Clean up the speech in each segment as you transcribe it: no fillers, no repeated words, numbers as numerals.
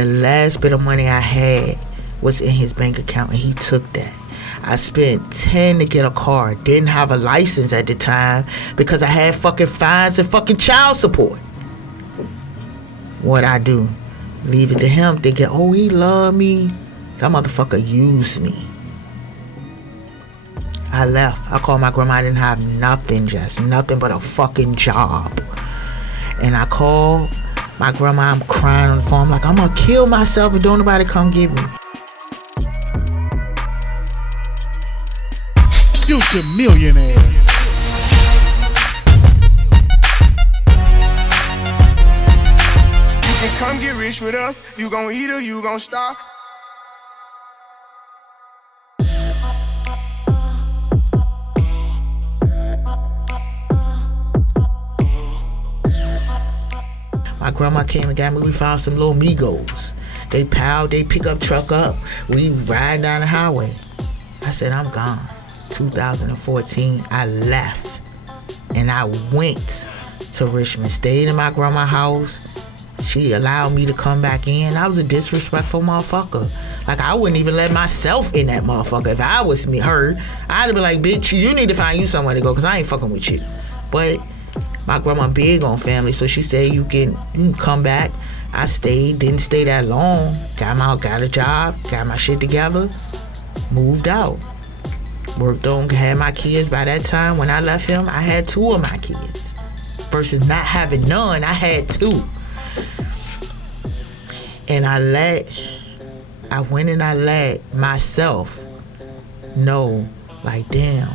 The last bit of money I had was in his bank account, and he took that. I spent 10 to get a car. Didn't have a license at the time because I had fucking fines and fucking child support. What I do? Leave it to him thinking, oh, he love me. That motherfucker used me. I left. I called my grandma. I didn't have nothing, just nothing but a fucking job. And I called my grandma. I'm crying on the phone. I'm like, I'm gonna kill myself if don't nobody come get me. Future Millionaires. You can come get rich with us. You gon' eat or you gon' starve. My grandma came and got me. We found some little Migos. They piled they pickup truck up. We ride down the highway. I said, I'm gone. 2014, I left. And I went to Richmond. Stayed in my grandma's house. She allowed me to come back in. I was a disrespectful motherfucker. Like, I wouldn't even let myself in that motherfucker. If I was her, I'd have been like, bitch, you need to find you somewhere to go because I ain't fucking with you. But my grandma big on family, so she said you can come back. I stayed, didn't stay that long. Got a job, got my shit together, moved out. Worked on, had my kids. By that time when I left him, I had 2 of my kids. Versus not having none, I had 2. And I went and I let myself know, like, damn,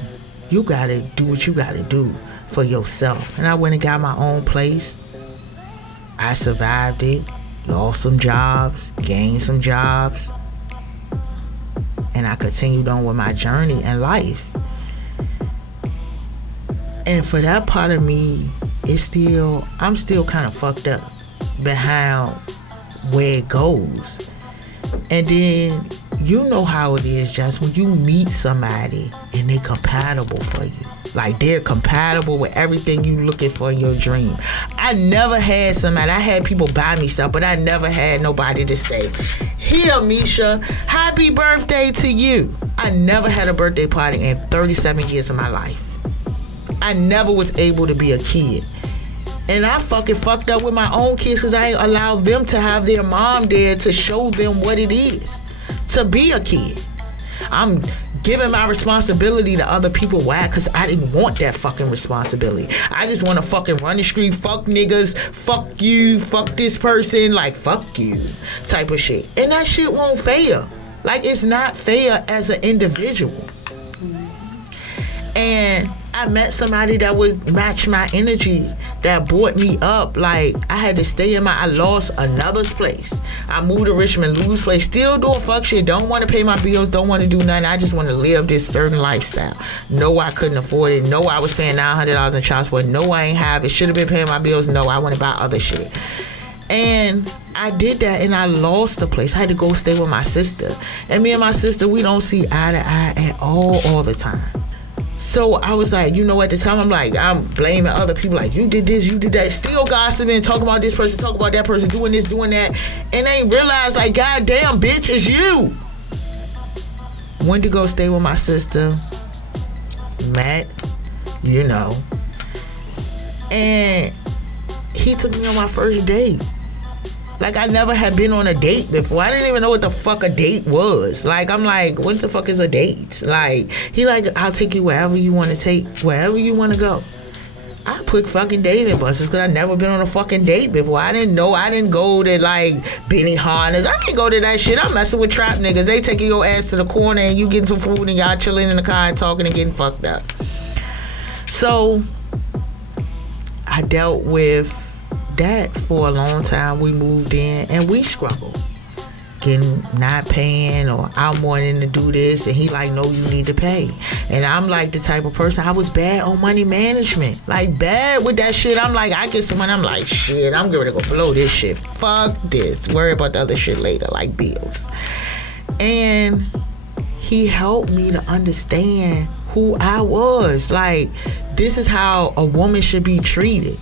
you gotta do what you gotta do for yourself. And I went and got my own place. I survived it, lost some jobs, gained some jobs, and I continued on with my journey in life. And for that part of me, I'm still kind of fucked up behind where it goes. And then you know how it is, just when you meet somebody and they're compatible for you. Like, they're compatible with everything you looking for in your dream. I never had somebody, I had people buy me stuff, but I never had nobody to say, here, Meesha, happy birthday to you. I never had a birthday party in 37 years of my life. I never was able to be a kid. And I fucking fucked up with my own kids because I ain't allowed them to have their mom there to show them what it is to be a kid. I'm giving my responsibility to other people. Why? Because I didn't want that fucking responsibility. I just want to fucking run the street, fuck niggas, fuck you, fuck this person, like, fuck you type of shit. And that shit won't fair. Like, it's not fair as an individual. And I met somebody that would match my energy, that brought me up. Like, I had to stay I lost another place. I moved to Richmond, lose place, still doing fuck shit, don't want to pay my bills, don't want to do nothing. I just want to live this certain lifestyle. No, I couldn't afford it. No, I was paying $900 in child support. No, I ain't have it. Should have been paying my bills. No, I want to buy other shit. And I did that, and I lost the place. I had to go stay with my sister. And me and my sister, we don't see eye to eye at all the time. So I was like, you know, at the time, I'm blaming other people, like, you did this, you did that, still gossiping, talking about this person, talking about that person, doing this, doing that, and they ain't realize, like, goddamn, bitch, it's you. Went to go stay with my sister, Matt, you know, and he took me on my first date. Like, I never had been on a date before. I didn't even know what the fuck a date was. Like, I'm like, what the fuck is a date? Like, he like, I'll take you wherever you want to take, wherever you want to go. I put fucking dating buses because I never been on a fucking date before. I didn't go to, like, Benny Hanna's. I didn't go to that shit. I'm messing with trap niggas. They taking your ass to the corner and you getting some food and y'all chilling in the car and talking and getting fucked up. So, I dealt with that for a long time. We moved in and we struggled, not paying, or I'm wanting to do this and he like, no, you need to pay. And I'm like the type of person, I was bad on money management, like bad with that shit. I'm like, I get some money, I'm like, shit, I'm going to go blow this shit, fuck this, worry about the other shit later, like bills. And he helped me to understand who I was. Like, this is how a woman should be treated.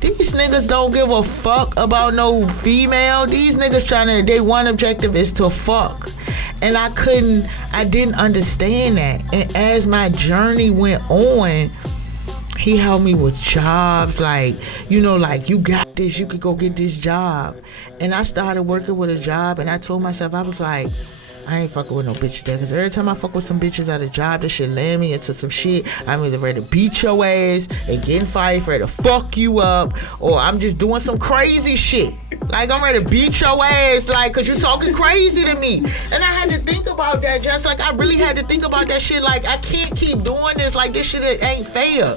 These niggas don't give a fuck about no female. These niggas they one objective is to fuck. And I didn't understand that. And as my journey went on, he helped me with jobs, like, you got this, you could go get this job. And I started working with a job, and I told myself, I was like, I ain't fucking with no bitches there, because every time I fuck with some bitches at a job, this shit land me into some shit. I'm either ready to beat your ass and getting fired, ready to fuck you up, or I'm just doing some crazy shit. Like, I'm ready to beat your ass, like, because you talking crazy to me. And I had to think about that, just like, I really had to think about that shit. Like, I can't keep doing this. Like, this shit ain't fair.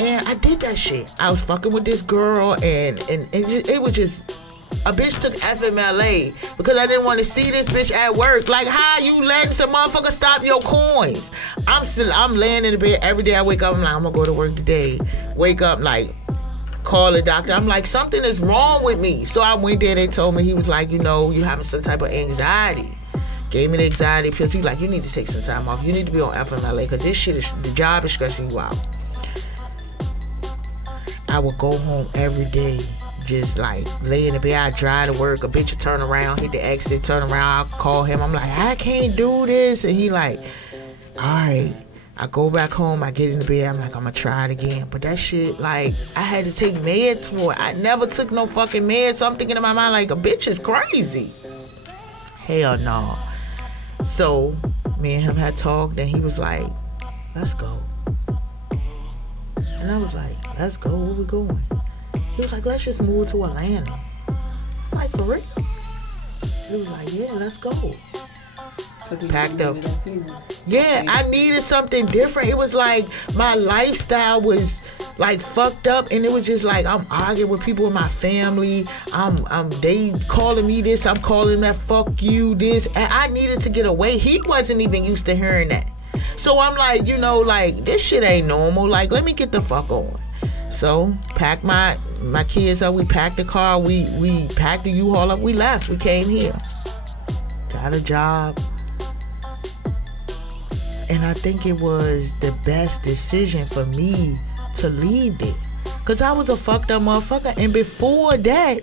And I did that shit. I was fucking with this girl, and it was just... A bitch took FMLA because I didn't want to see this bitch at work. Like, how you letting some motherfucker stop your coins? I'm laying in the bed every day. I wake up, I'm like, I'm gonna go to work today. Wake up, like, call the doctor. I'm like, something is wrong with me. So I went there. They told me, he was like, you having some type of anxiety. Gave me the anxiety pills. He like, you need to take some time off. You need to be on FMLA because the job is stressing you out. I would go home every day. Just like lay in the bed, I drive to work, a bitch would turn around, hit the exit, turn around, I'll call him. I'm like, I can't do this. And he like, all right. I go back home, I get in the bed, I'm like, I'm gonna try it again. But that shit, like, I had to take meds for it. I never took no fucking meds. So I'm thinking in my mind, like, a bitch is crazy. Hell no. So me and him had talked, and he was like, let's go. And I was like, let's go, where we going? He was like, let's just move to Atlanta. I'm like, for real? He was like, yeah, let's go. Packed up. Yeah, I needed something different. It was like my lifestyle was like fucked up, and it was just like I'm arguing with people in my family. They calling me this, I'm calling that, fuck you, this. And I needed to get away. He wasn't even used to hearing that. So I'm like, like, this shit ain't normal. Like, let me get the fuck on. So, packed my kids up. We packed the car. We packed the U-Haul up. We left. We came here. Got a job. And I think it was the best decision for me to leave it. Because I was a fucked up motherfucker. And before that,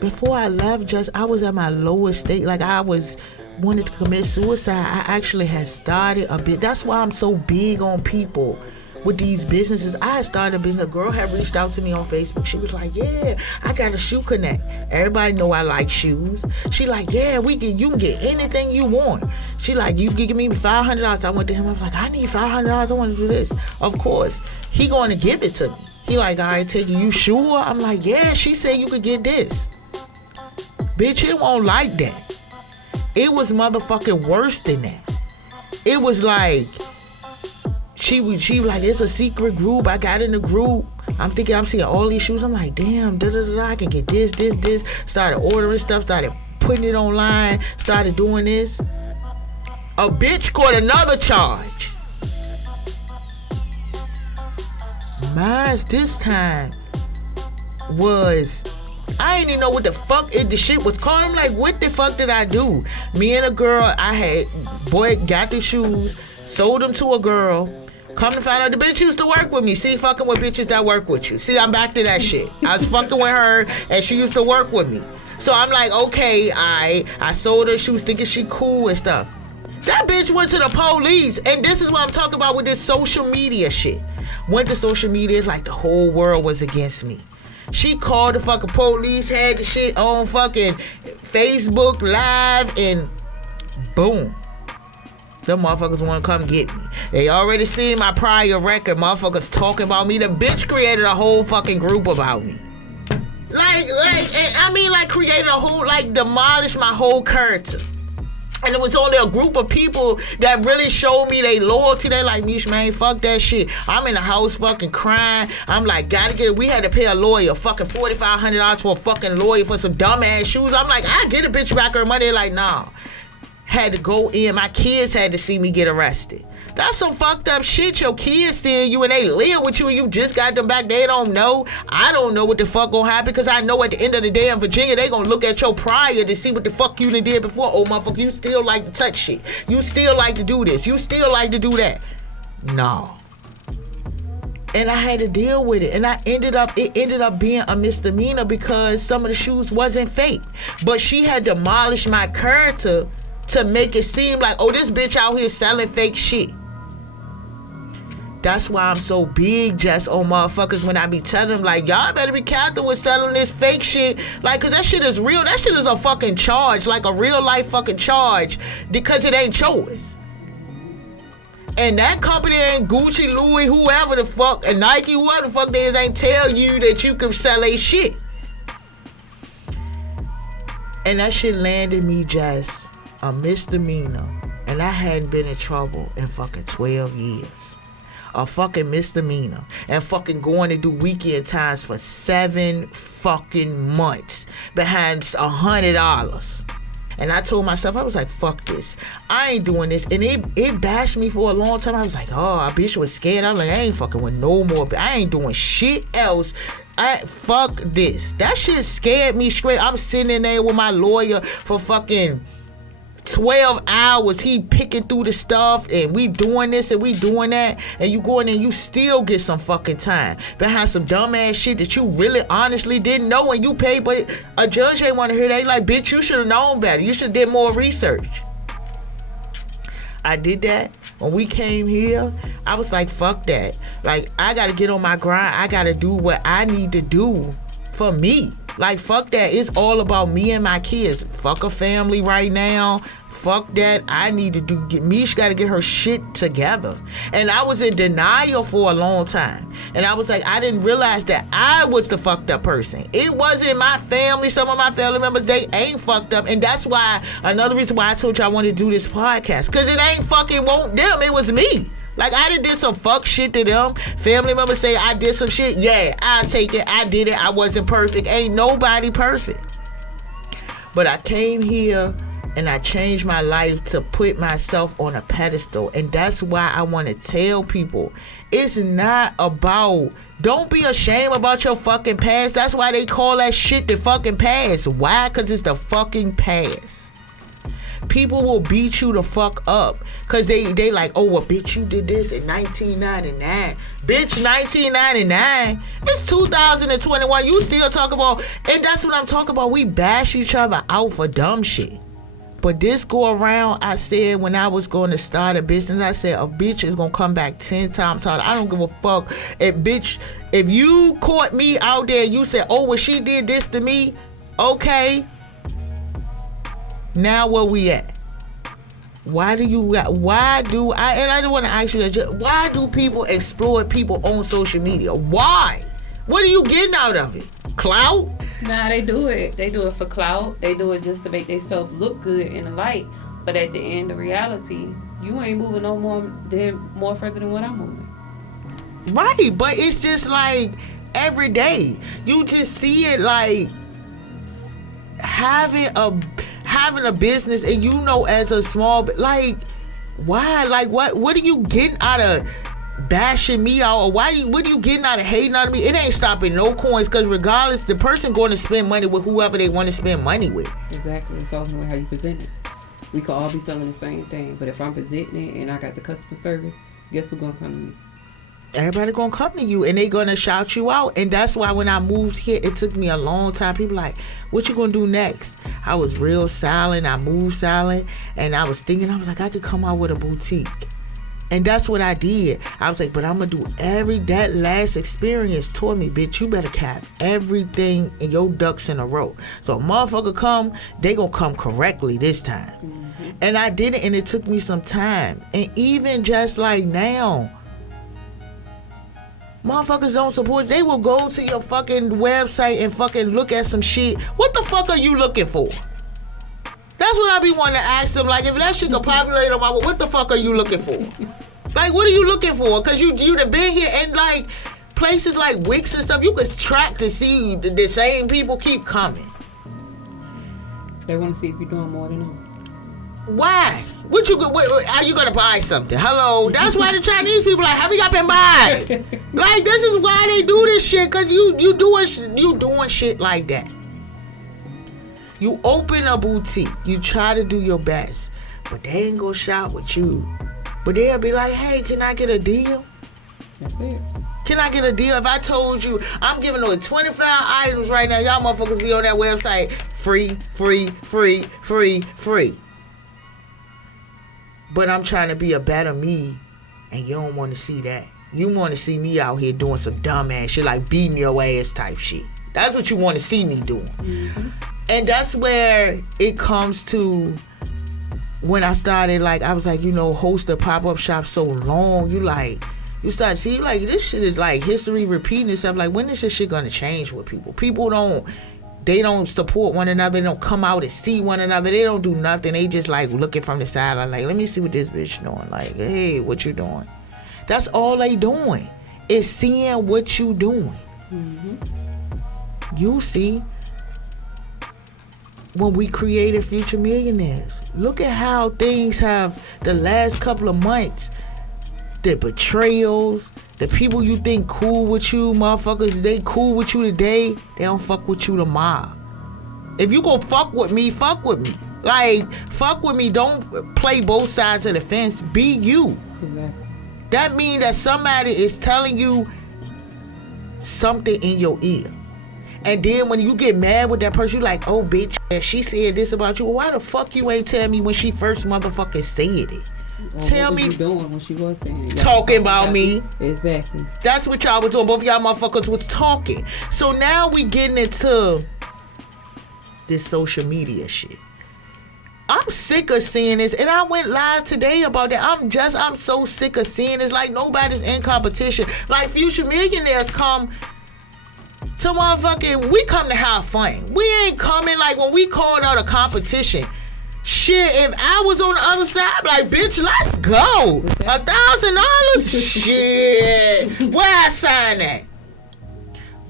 before I left, I was at my lowest state. Like, I wanted to commit suicide. I actually had started a bit. That's why I'm so big on people with these businesses. I had started a business. A girl had reached out to me on Facebook. She was like, yeah, I got a shoe connect. Everybody know I like shoes. She like, yeah, you can get anything you want. She like, you can give me $500. I went to him. I was like, I need $500. I want to do this. Of course, he going to give it to me. He like, all right, take it. You sure? I'm like, yeah, she said you could get this. Bitch, it won't like that. It was motherfucking worse than that. It was like, She was like, it's a secret group. I got in the group. I'm thinking I'm seeing all these shoes. I'm like, damn, I can get this. Started ordering stuff, started putting it online, started doing this. A bitch caught another charge. Mine this time was, I didn't even know what the fuck the shit was called. I'm like, what the fuck did I do? Me and a girl, got the shoes, sold them to a girl. Come to find out, the bitch used to work with me. See, fucking with bitches that work with you. See, I'm back to that shit. I was fucking with her, and she used to work with me. So I'm like, okay, I sold her shoes thinking she cool and stuff. That bitch went to the police, and this is what I'm talking about with this social media shit. Went to social media, like the whole world was against me. She called the fucking police, had the shit on fucking Facebook Live, and boom. Them motherfuckers want to come get me. They already seen my prior record. Motherfuckers talking about me. The bitch created a whole fucking group about me. Created a whole, demolished my whole character. And it was only a group of people that really showed me their loyalty. They like, Meesha, man, fuck that shit. I'm in the house fucking crying. I'm like, gotta get it. We had to pay a lawyer fucking $4,500 for a fucking lawyer for some dumbass shoes. I'm like, I get a bitch back her money. They're like, nah. Had to go in. My kids had to see me get arrested. That's some fucked up shit. Your kids seeing you and they live with you and you just got them back. They don't know. I don't know what the fuck gonna happen because I know at the end of the day in Virginia, they gonna look at your prior to see what the fuck you done did before. Oh, motherfucker, you still like to touch shit. You still like to do this. You still like to do that. No. And I had to deal with it. And it ended up being a misdemeanor because some of the shoes wasn't fake. But she had demolished my character to make it seem like, oh, this bitch out here selling fake shit. That's why I'm so big just on motherfuckers when I be telling them, like, y'all better be careful with selling this fake shit. Like, cause that shit is real. That shit is a fucking charge. Like a real life fucking charge. Because it ain't yours. And that company ain't Gucci, Louis, whoever the fuck, and Nike, whoever the fuck they is, ain't tell you that you can sell a shit. And that shit landed me just a misdemeanor. And I hadn't been in trouble in fucking 12 years. A fucking misdemeanor. And fucking going to do weekend times for 7 fucking months. Behind $100. And I told myself, I was like, fuck this. I ain't doing this. And it bashed me for a long time. I was like, oh, a bitch was scared. I was like, I ain't fucking with no more. I ain't doing shit else. Fuck this. That shit scared me straight. I'm sitting in there with my lawyer for fucking 12 hours. He picking through the stuff and we doing this and we doing that, and you go in there and you still get some fucking time behind some dumbass shit that you really honestly didn't know and you paid, but a judge ain't want to hear that. Like, bitch, you should have known better. You should have did more research. I did that. When we came here, I was like, fuck that. Like, I gotta get on my grind. I gotta do what I need to do for me. Like, fuck that. It's all about me and my kids. Fuck a family right now. Fuck that. I need to Meesha got to get her shit together. And I was in denial for a long time. And I was like, I didn't realize that I was the fucked up person. It wasn't my family. Some of my family members, they ain't fucked up. And that's why, another reason why I told you I wanted to do this podcast. Because it ain't fucking won't them. It was me. Like, I done did some fuck shit to them. Family members say I did some shit. Yeah, I'll take it. I did it. I wasn't perfect. Ain't nobody perfect. But I came here and I changed my life to put myself on a pedestal. And that's why I want to tell people, it's not about, don't be ashamed about your fucking past. That's why they call that shit the fucking past. Why? Because it's the fucking past. People will beat you the fuck up because they like, oh, well, bitch, you did this in 1999. Bitch, 1999. It's 2021. You still talk about, and that's what I'm talking about. We bash each other out for dumb shit. But this go around, I said when I was going to start a business, I said a bitch is going to come back 10 times harder. I don't give a fuck. If you caught me out there and you said, oh, well, she did this to me, okay. Now where we at? I just want to ask you, why do people exploit people on social media? Why? What are you getting out of it? Clout? Nah, they do it. They do it for clout. They do it just to make themselves look good in the light. But at the end of reality, you ain't moving no more further than what I'm moving. Right, but it's just like every day. You just see it like having a business, and you know, as a small, like, why? Like, what are you getting out of bashing me out? Or what are you getting out of hating on me? It ain't stopping no coins, because regardless, the person going to spend money with whoever they want to spend money with. Exactly. It's all the way how you present it. We could all be selling the same thing, but if I'm presenting it and I got the customer service, guess who's going to come to me? Everybody gonna come to you and they gonna shout you out. And that's why when I moved here, it took me a long time. People like, what you gonna do next? I was real silent. I moved silent, and I was thinking, I was like, I could come out with a boutique. And that's what I did. I was like, but I'm gonna do that last experience taught me, bitch, you better have everything in your ducks in a row. So a motherfucker come, they gonna come correctly this time. Mm-hmm. And I did it, and it took me some time. And even just like now, motherfuckers don't support it. They will go to your fucking website and fucking look at some shit. What the fuck are you looking for? That's what I be wanting to ask them. Like, if that shit could populate on my, what the fuck are you looking for? Like, what are you looking for? Because you done been here, and like places like Wix and stuff, you could track to see the same people keep coming. They want to see if you're doing more than them. Why? Are you gonna buy something? Hello? That's why the Chinese people like, have you got been buying? Like, this is why they do this shit, cause you doing shit like that. You open a boutique, you try to do your best, but they ain't gonna shop with you. But they'll be like, hey, can I get a deal? That's it. Can I get a deal? If I told you I'm giving away 25 items right now, y'all motherfuckers be on that website. Free, free, free, free, free. But I'm trying to be a better me, and you don't want to see that. You want to see me out here doing some dumb ass shit, like beating your ass type shit. That's what you want to see me doing. Mm-hmm. And that's where it comes to when I started, like, I was like, host a pop-up shop so long, you start to see, like, this shit is like history repeating itself. Like, when is this shit gonna change with people? People don't support one another. They don't come out and see one another. They don't do nothing. They just, like, looking from the sideline, like, let me see what this bitch doing. Like, hey, what you doing? That's all they doing, is seeing what you doing. Mm-hmm. You see, when we created Future Millionaires, look at how things have, the last couple of months, the betrayals, the people you think cool with you, motherfuckers, they cool with you today, they don't fuck with you tomorrow. If you gon' fuck with me, fuck with me. Like, fuck with me, don't play both sides of the fence, be you. Exactly. That means that somebody is telling you something in your ear. And then when you get mad with that person, you like, oh, bitch, she said this about you. Well, why the fuck you ain't tell me when she first motherfucking said it? Well, tell what was me. You doing when she was saying it? Talking about me. Exactly. That's what y'all was doing. Both of y'all motherfuckers was talking. So now we getting into this social media shit. I'm sick of seeing this, and I went live today about that. I'm so sick of seeing this. Like, nobody's in competition. Like, Future Millionaires come to motherfucking, we come to have fun. We ain't coming, like, when we called out a competition. Shit, if I was on the other side, I'd be like, bitch, let's go. $1,000? Shit. Where I sign at?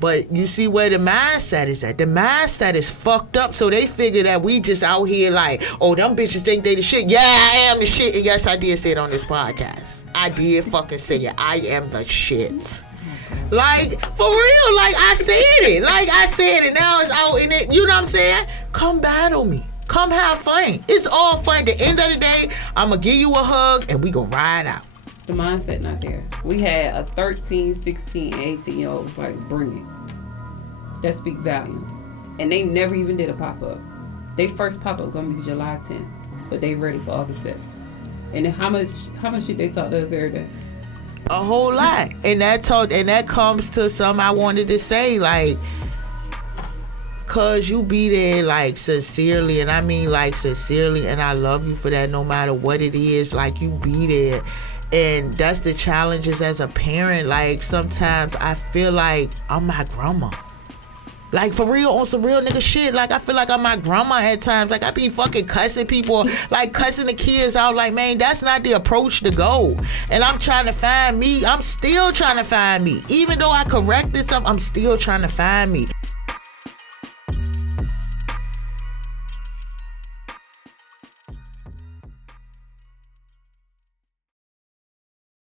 But you see where the mindset is at. The mindset is fucked up, so they figure that we just out here like, oh, them bitches think they the shit. Yeah, I am the shit. And yes, I did say it on this podcast. I did fucking say it. I am the shit. Like, for real, like, I said it. Like, I said it. Now it's out in it. You know what I'm saying? Come battle me. Come have fun. It's all fun. At the end of the day, I'm going to give you a hug, and we going to ride out. The mindset not there. We had a 13, 16, 18-year-old was like, bring it. That speak volumes. And they never even did a pop-up. They first pop-up going to be July 10th, but they ready for August 7th. And then how much shit they talk to us every day? A whole lot. And that comes to something I wanted to say, like, cause you be there, like, sincerely, and I mean, like, sincerely, and I love you for that no matter what it is. Like, you be there. And that's the challenges as a parent. Like, sometimes I feel like I'm my grandma. Like, for real, on some real nigga shit. Like, I feel like I'm my grandma at times. Like, I be fucking cussing people, like, cussing the kids out. Like, man, that's not the approach to go. And I'm trying to find me. I'm still trying to find me. Even though I corrected stuff, I'm still trying to find me.